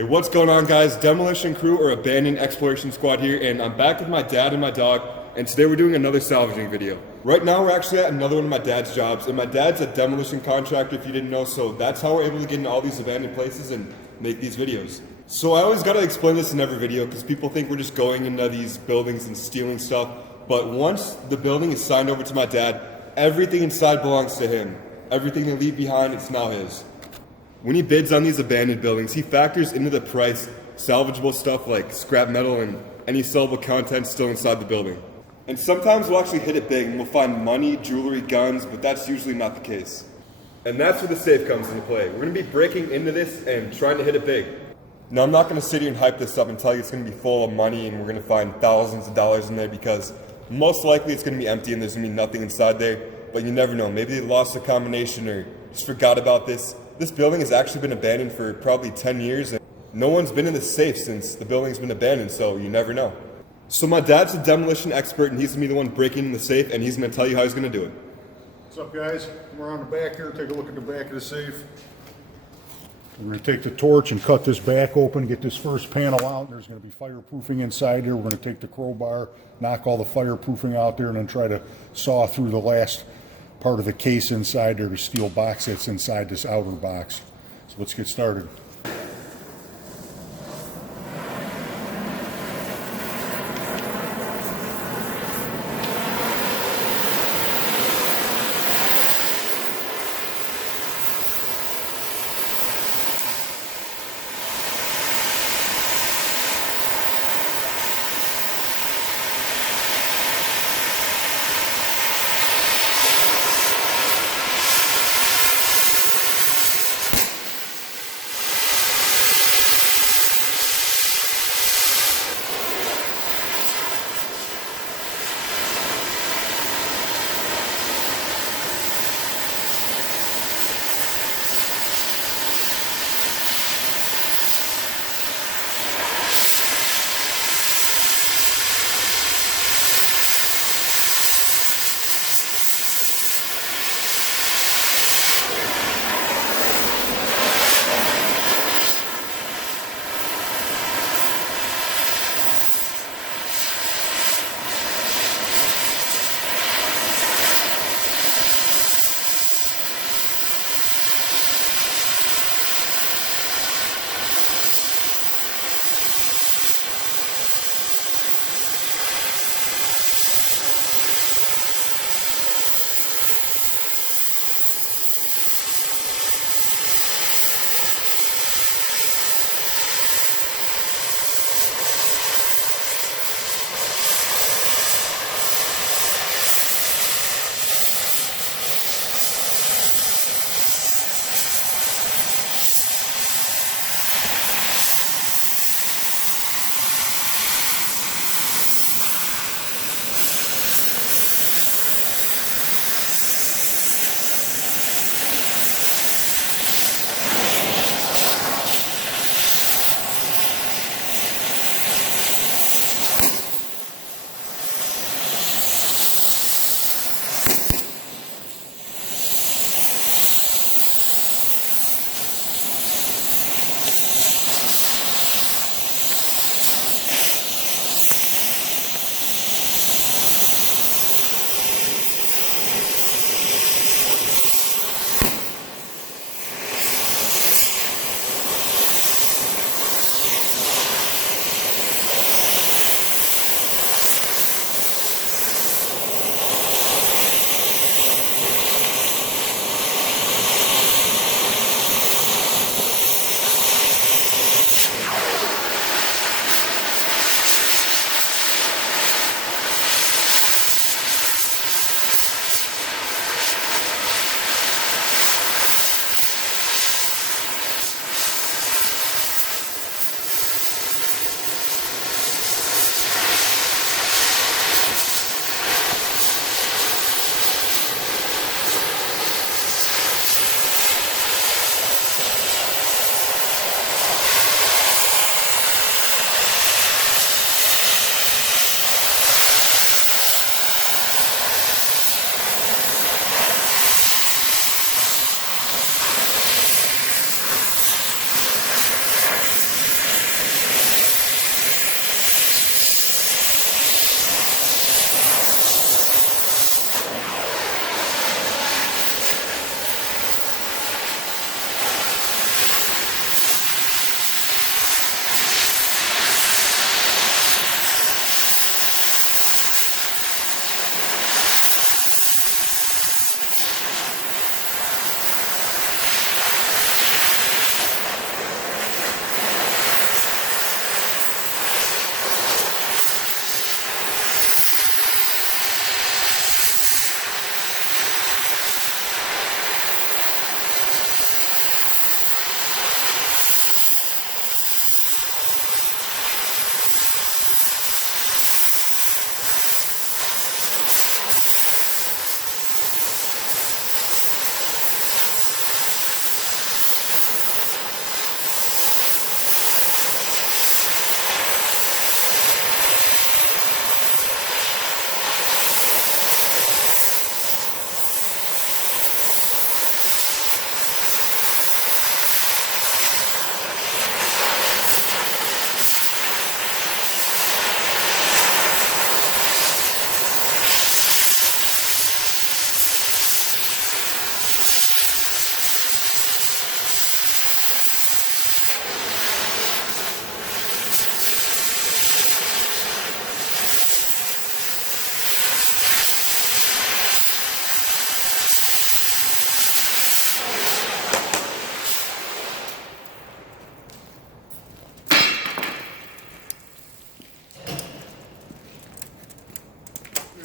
Hey, what's going on, guys? Demolition Crew or Abandoned Exploration Squad here, and I'm back with my dad and my dog, and today we're doing another salvaging video. Right now we're actually at another one of my dad's jobs, and my dad's a demolition contractor if you didn't know, so that's how we're able to get into all these abandoned places and make these videos. So I always gotta explain this in every video because people think we're just going into these buildings and stealing stuff, but once the building is signed over to my dad, everything inside belongs to him. Everything they leave behind, it's now his. When he bids on these abandoned buildings, he factors into the price salvageable stuff like scrap metal and any sellable content still inside the building. And sometimes we'll actually hit it big and we'll find money, jewelry, guns, but that's usually not the case. And that's where the safe comes into play. We're gonna be breaking into this and trying to hit it big. Now, I'm not gonna sit here and hype this up and tell you it's gonna be full of money and we're gonna find thousands of dollars in there, because most likely it's gonna be empty and there's gonna be nothing inside there, but you never know. Maybe they lost a combination or just forgot about this. This building has actually been abandoned for probably 10 years, and no one's been in the safe since the building's been abandoned, so you never know. So my dad's a demolition expert, and he's gonna be the one breaking in the safe, and he's gonna tell you how he's gonna do it. What's up, guys? We're on the back here. Take a look at the back of the safe. We're going to take the torch and cut this back open, get this first panel out. There's going to be fireproofing inside here. We're going to take the crowbar, knock all the fireproofing out there, and then try to saw through the last part of the case inside there, the steel box that's inside this outer box. So let's get started.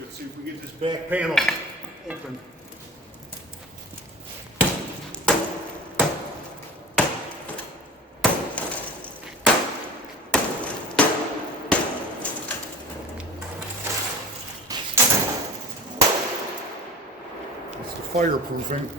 Let's see if we get this back panel open. It's the fireproofing.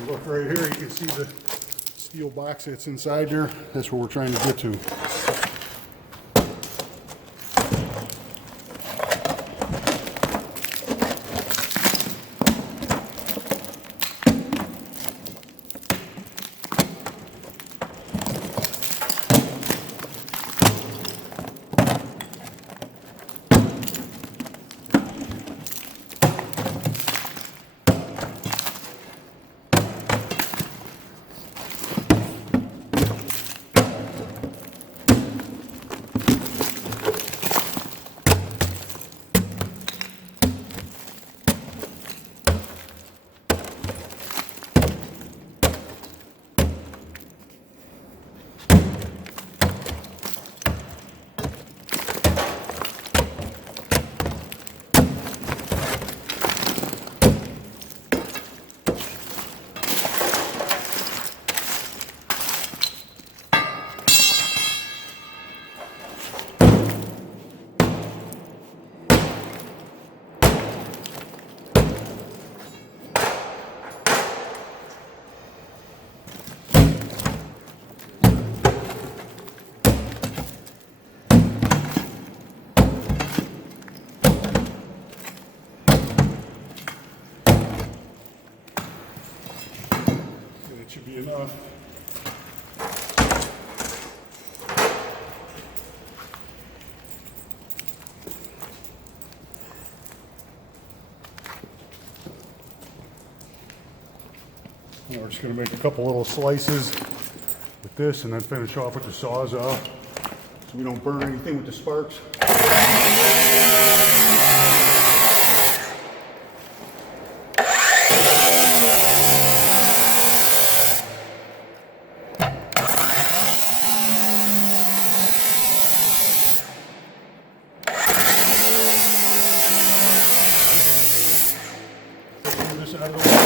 You look right here, you can see the steel box that's inside there. That's what we're trying to get to. That should be enough. We're just going to make a couple little slices with this and then finish off with the Sawzall so we don't burn anything with the sparks. Get this out of the way.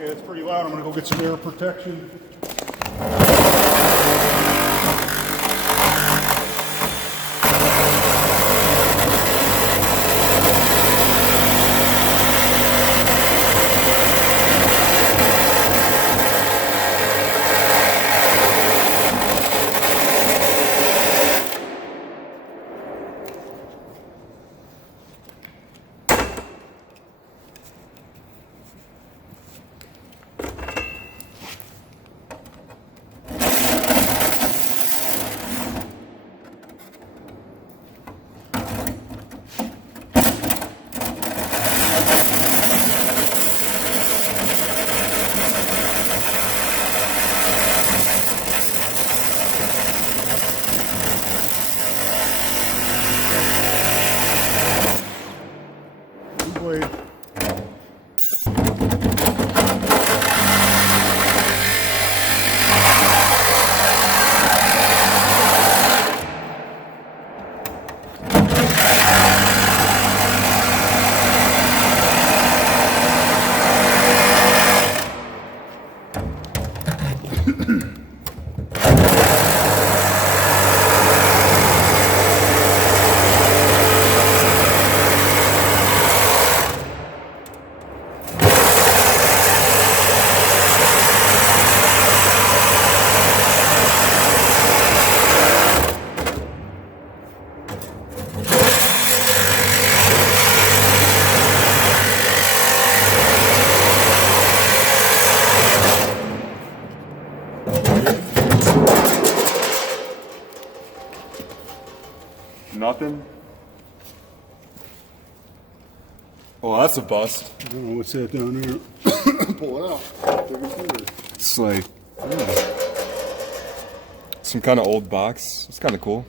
It's pretty loud. I'm going to go get some air protection. Nothing. Oh, that's a bust. I don't know what's that down there. Pull it out. Take it forward. It's like some kind of old box. It's kind of cool.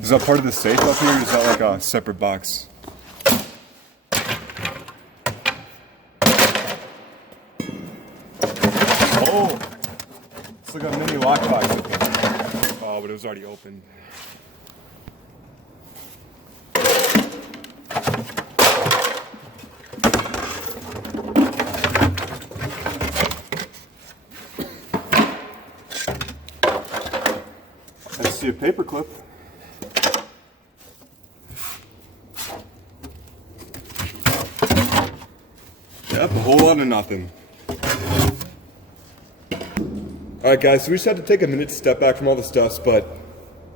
Is that part of the safe up here, or is that like a separate box? Oh! It's like a mini lockbox. Oh, but it was already open. I see a paper clip. Yep, a whole lot of nothing. Alright guys, so we just had to take a minute to step back from all the stuff, but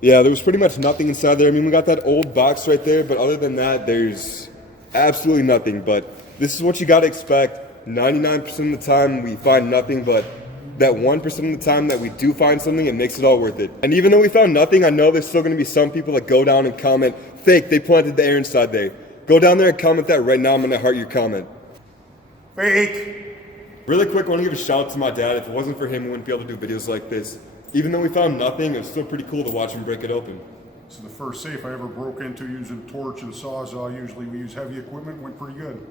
yeah, there was pretty much nothing inside there. I mean, we got that old box right there, but other than that, there's absolutely nothing. But this is what you gotta expect. 99% of the time we find nothing, but that 1% of the time that we do find something, it makes it all worth it. And even though we found nothing, I know there's still gonna be some people that go down and comment, fake, they planted the air inside there. Go down there and comment that right now. I'm gonna heart your comment. Fake! Really quick, I want to give a shout out to my dad. If it wasn't for him, we wouldn't be able to do videos like this. Even though we found nothing, it was still pretty cool to watch him break it open. So the first safe I ever broke into using a torch and a sawzall, usually we use heavy equipment, went pretty good.